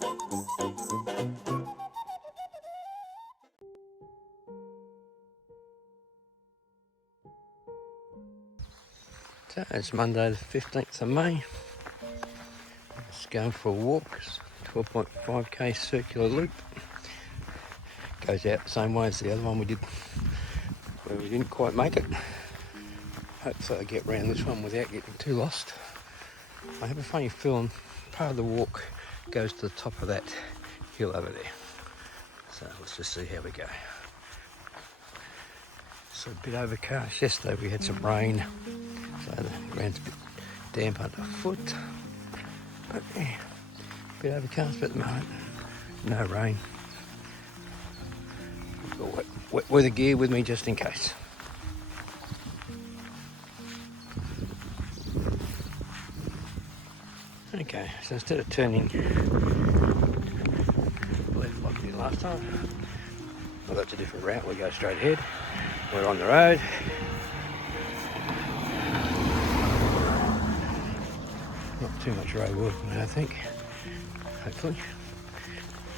So it's Monday the 15th of May. Just going for a walk. It's 12.5k circular loop. Goes out the same way as the other one we did where we didn't quite make it. Hopefully I get round this one without getting too lost. I have a funny feeling part of the walk goes to the top of that hill over there. So let's just see how we go. It's a bit overcast. Yesterday we had some rain, so the ground's a bit damp underfoot. But yeah, a bit overcast at the moment. No rain. I've got wet weather gear with me just in case. Okay, so instead of turning left like we did last time, well, that's a different route. We go straight ahead. We're on the road. Not too much road work, I think. Hopefully.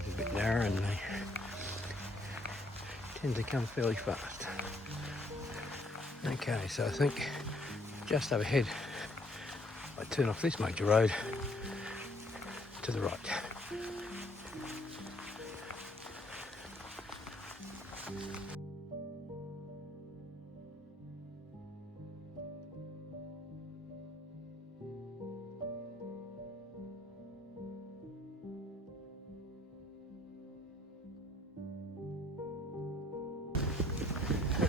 It's a bit narrow and they tend to come fairly fast. Okay, so I think just overhead I turn off this major road to the right.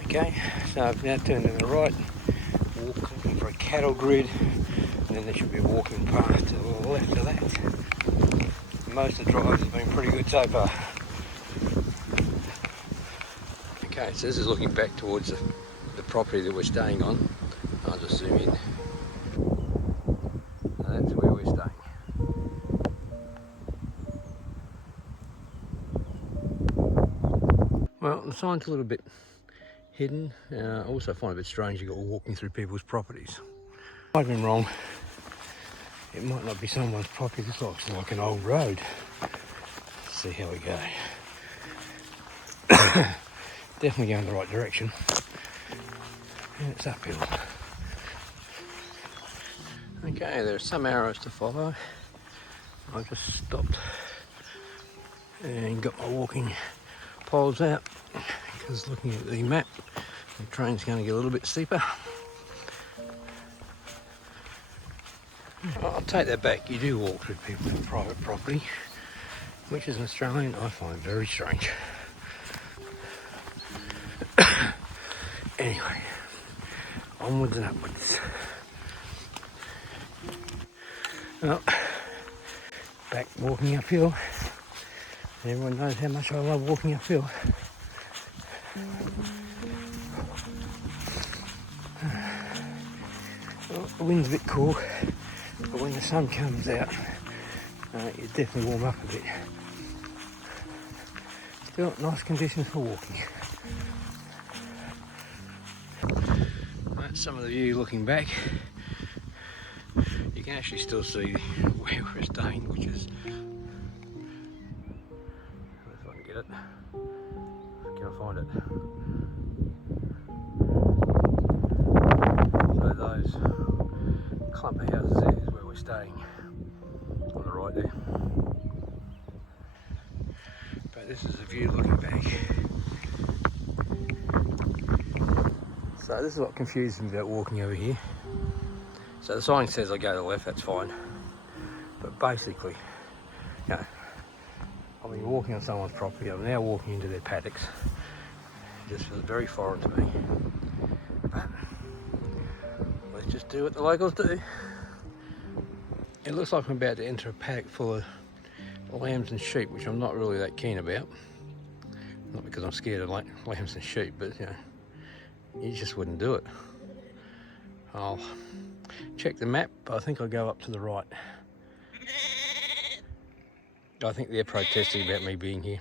Okay, so I've now turned to the right, looking for a cattle grid, and then there should be a walking path to the left of that. Most of the drives have been pretty good so far. Okay, so this is looking back towards the property that we're staying on. I'll just zoom in. So that's where we're staying. Well, the sign's a little bit hidden. I also find it a bit strange you got walking through people's properties. Might have been wrong. It might not be someone's property. This looks like an old road. Let's see how we go. Definitely going the right direction. And it's uphill. Okay, there are some arrows to follow. I just stopped and got my walking poles out because looking at the map, the train's going to get a little bit steeper. I'll take that back. You do walk through people's private property, which as an Australian I find very strange. Anyway, onwards and upwards. Well, back walking uphill. Everyone knows how much I love walking uphill. Well, the wind's a bit cool, but when the sun comes out, you definitely warm up a bit. Still nice conditions for walking. That's some of the view looking back. You can actually still see where we're staying, which is, if I can get it, can I find it? So those clump of houses there is where we're staying, on the right there. But this is the view looking back. So this is what confused me about walking over here. So the sign says I go to the left, that's fine. But basically, you know, I've been walking on someone's property, I'm now walking into their paddocks. It just feels very foreign to me. But let's just do what the locals do. It looks like I'm about to enter a paddock full of lambs and sheep, which I'm not really that keen about. Not because I'm scared of lambs and sheep, but you know, you just wouldn't do it. I'll check the map, but I think I'll go up to the right. I think they're protesting about me being here.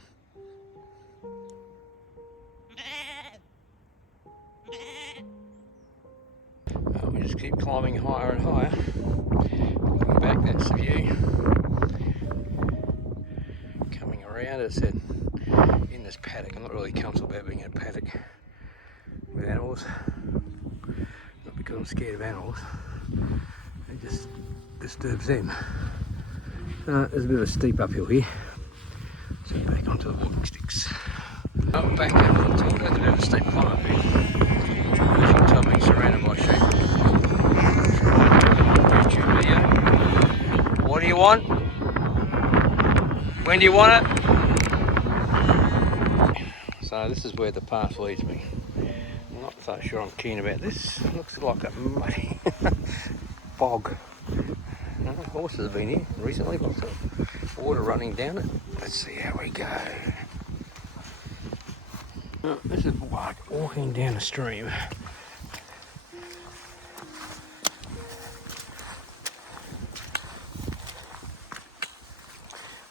We just keep climbing higher and higher. Looking back, that's the view. around. As I said, in this paddock, I'm not really comfortable about being in a paddock with animals. Not because I'm scared of animals, it just disturbs them. There's a bit of a steep uphill here, so back onto the walking sticks. I'm back up, it's a bit of a steep climb up here. As you can tell, I'm being surrounded by sheep. YouTube video. What do you want? When do you want it? So this is where the path leads me. I'm not so sure I'm keen about this. It looks like a muddy bog. Horses have been here recently, lots of water running down it. Let's see how we go. This is like walking down a stream.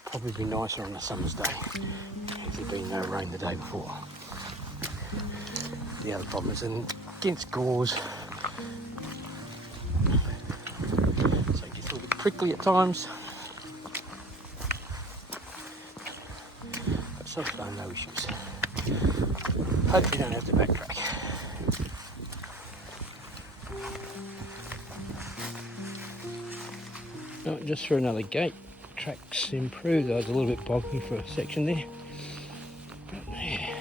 Probably be nicer on a summer's day if there'd been no rain the day before. The other problem is against gauze, so it gets a little bit prickly at times. But so far, no issues. Hope you don't have to backtrack. Oh, just through another gate. Tracks improved. I was a little bit boggy for a section there. But yeah,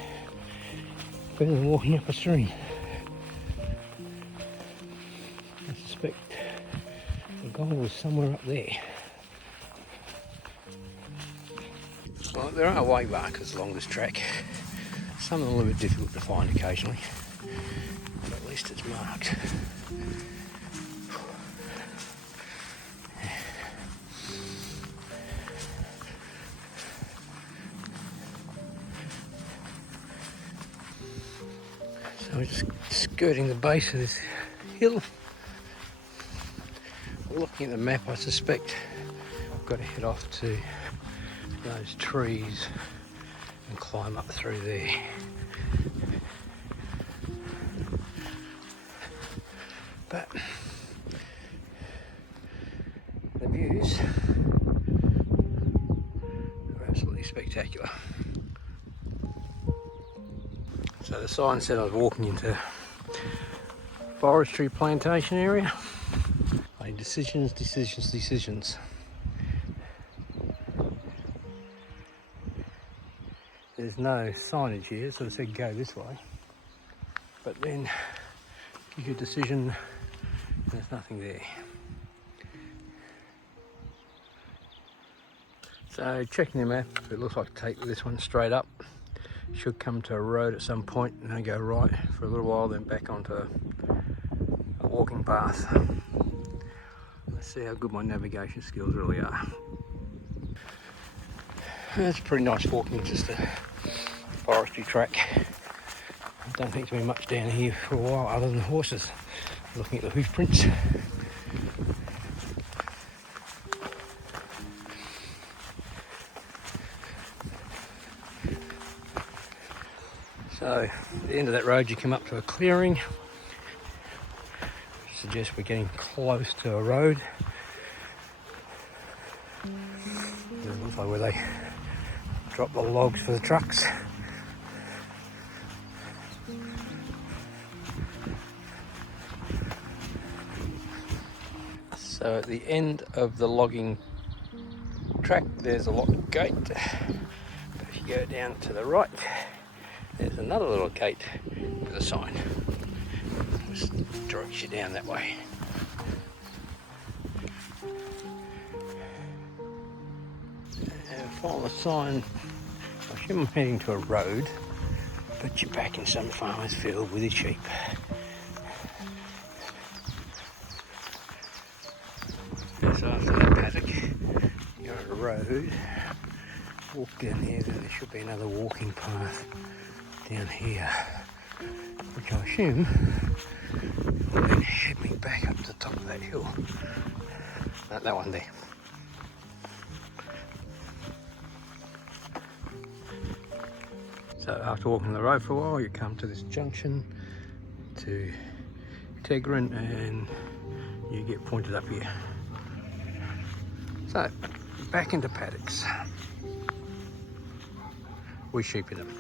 better than walking up a stream. I suspect the goal is somewhere up there. Well, there are way markers along this track. Some of them are a little bit difficult to find occasionally, but at least it's marked. So we're just skirting the base of this hill. Looking at the map, I suspect I've got to head off to those trees and climb up through there. But the views are absolutely spectacular. So the sign said I was walking into forestry plantation area. Decisions, decisions, decisions. There's no signage here, so it said go this way. But then give your decision and there's nothing there. So checking the map, it looks like take this one straight up. Should come to a road at some point and then go right for a little while, then back onto a walking path. Let's see how good my navigation skills really are. It's pretty nice walking, just a forestry track. I don't think there'll be much down here for a while other than the horses. Looking at the hoof prints. So at the end of that road you come up to a clearing. I suggest we're getting close to a road. It looks like where they drop the logs for the trucks. So at the end of the logging track there's a locked gate. But if you go down to the right, there's another little gate with a sign. Just directs you down that way. And follow the sign. I assume I'm heading to a road, but you're back in some farmer's field with your sheep. So after that paddock, you're on a road. Walk down here, there should be another walking path down here, which I assume will then head me back up to the top of that hill. That one there. So after walking the road for a while, you come to this junction to Tegrin and you get pointed up here. So back into paddocks. we sheep in them.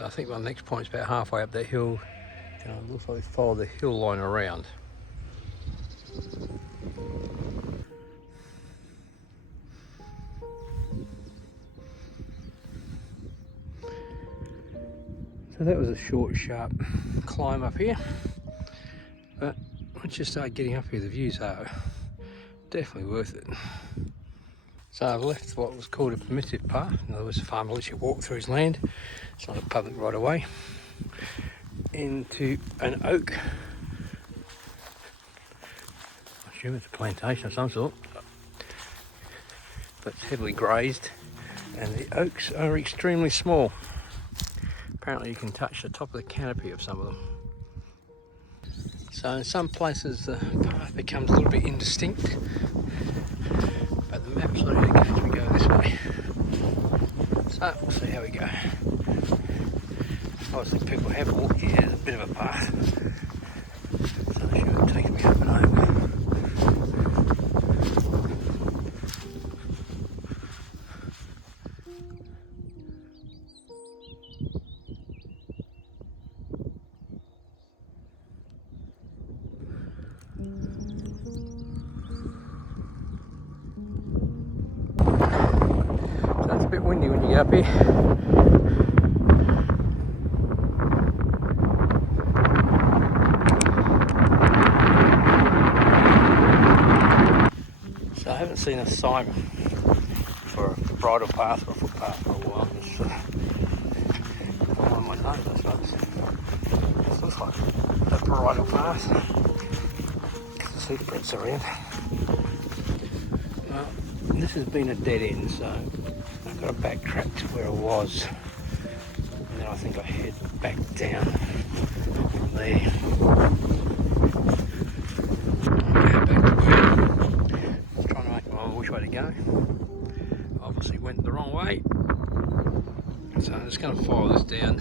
I think my next point's about halfway up that hill. And it looks like we follow the hill line around. So that was a short, sharp climb up here. But once you start getting up here, the views are definitely worth it. So I've left what was called a permitted path. In other words, the farmer lets you walk through his land. It's not a public right of way. Into an oak. I assume it's a plantation of some sort. But it's heavily grazed. And the oaks are extremely small. Apparently you can touch the top of the canopy of some of them. So in some places the path becomes a little bit indistinct, but the map sort of indicates we go this way. So we'll see how we go. Obviously people have walked here, there's a bit of a path. So I'm sure it takes me up and over. So it's a bit windy when you get up here. So I haven't seen a sign for a bridle path or a footpath for a while. It's on my nose, I suppose. This looks like a bridle path. The seat prints around. Well, this has been a dead end, so I've got to backtrack to where I was. And then I think I head back down from there. Okay, back to where I was trying to make my mind which way to go. Obviously went the wrong way. So I'm just going to follow this down.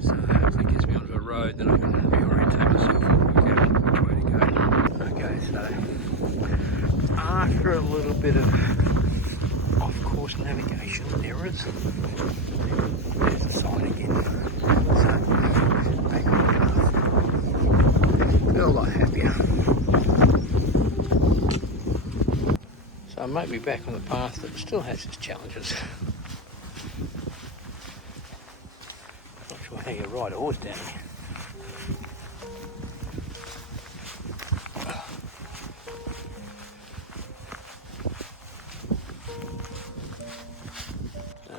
So hopefully it gets me onto a road, then I can reorientate myself and work out which way to go. Okay, so after a little bit of off-course navigation errors, there's the sign again. So back on the path. Feel a lot happier. So I might be back on the path that still has its challenges. Not sure how you ride a horse down here.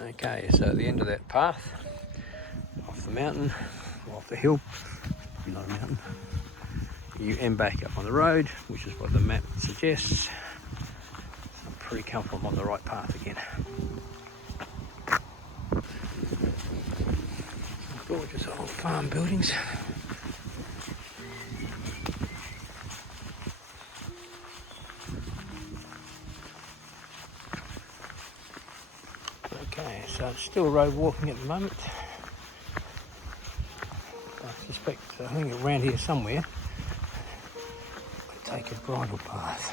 Okay, so at the end of that path, off the mountain, or off the hill, not a mountain, you end back up on the road, which is what the map suggests. So I'm pretty comfortable I'm on the right path again. Some gorgeous old farm buildings. Okay, so it's still road walking at the moment. I think around here somewhere we take a bridle path.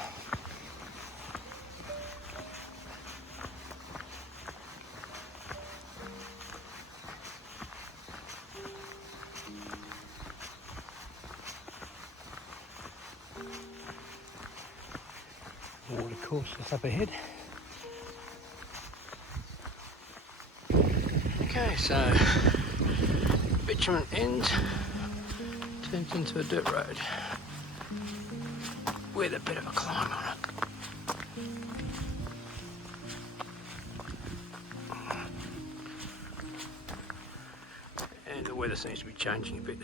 Water course is up ahead. Okay, so bitumen ends, turns into a dirt road with a bit of a climb on it. And the weather seems to be changing a bit.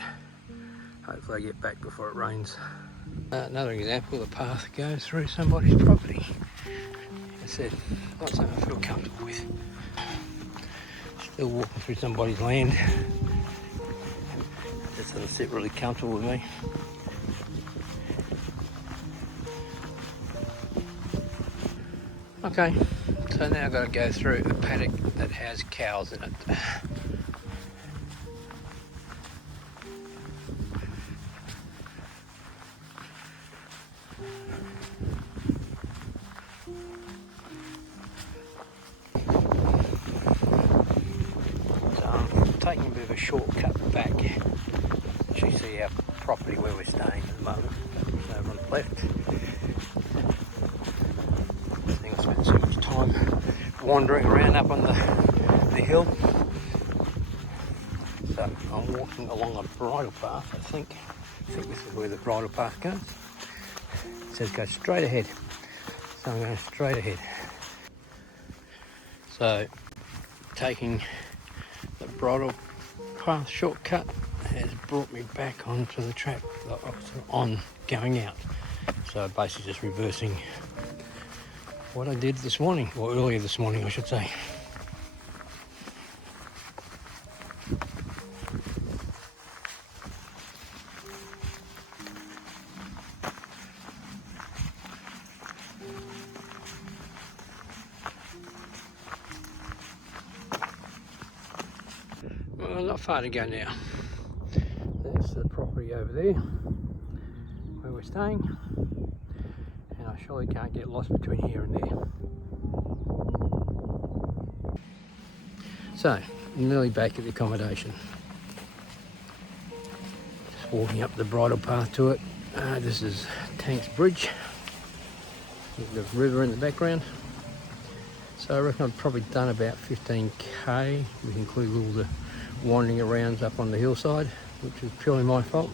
Hopefully I get back before it rains. Another example, the path goes through somebody's property. As I said, not something I feel comfortable with. Still walking through somebody's land. That doesn't sit really comfortable with me. Okay, so now I've got to go through a paddock that has cows in it. taking a bit of a shortcut back. You see our property where we're staying at the moment, over on the left. I think I spent so much time wandering around up on the hill. So I'm walking along a bridle path, I think. I think this is where the bridle path goes. It says go straight ahead. So I'm going straight ahead. So taking the bridle path shortcut has brought me back onto the track that I was on going out. So basically just reversing what I did this morning, or earlier this morning I should say. Well, not far to go now. There's the property over there where we're staying, and I surely can't get lost between here and there. So, nearly back at the accommodation. Just walking up the bridle path to it. This is Tanks Bridge, with the river in the background. So I reckon I've probably done about 15k, which includes all the wandering around up on the hillside, which is purely my fault.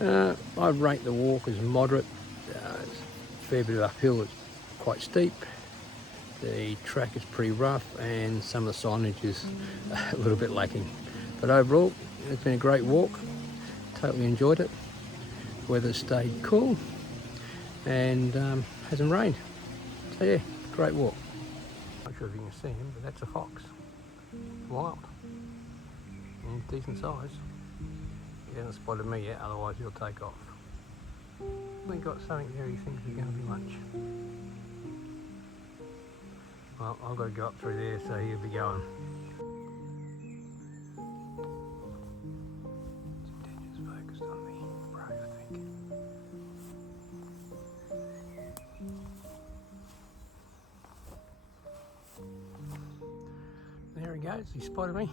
I'd rate the walk as moderate. It's a fair bit of uphill, it's quite steep. The track is pretty rough and some of the signage is a little bit lacking. But overall, it's been a great walk. Totally enjoyed it. Weather stayed cool and hasn't rained. So yeah, great walk. Not sure if you can see him, but that's a fox. Wild. And decent size. He hasn't spotted me yet, otherwise he'll take off. We got something there he thinks is going to be lunch. Well, I've got to go up through there, so he'll be going. Some attention's focused on me, right, I think. There he goes, he spotted me.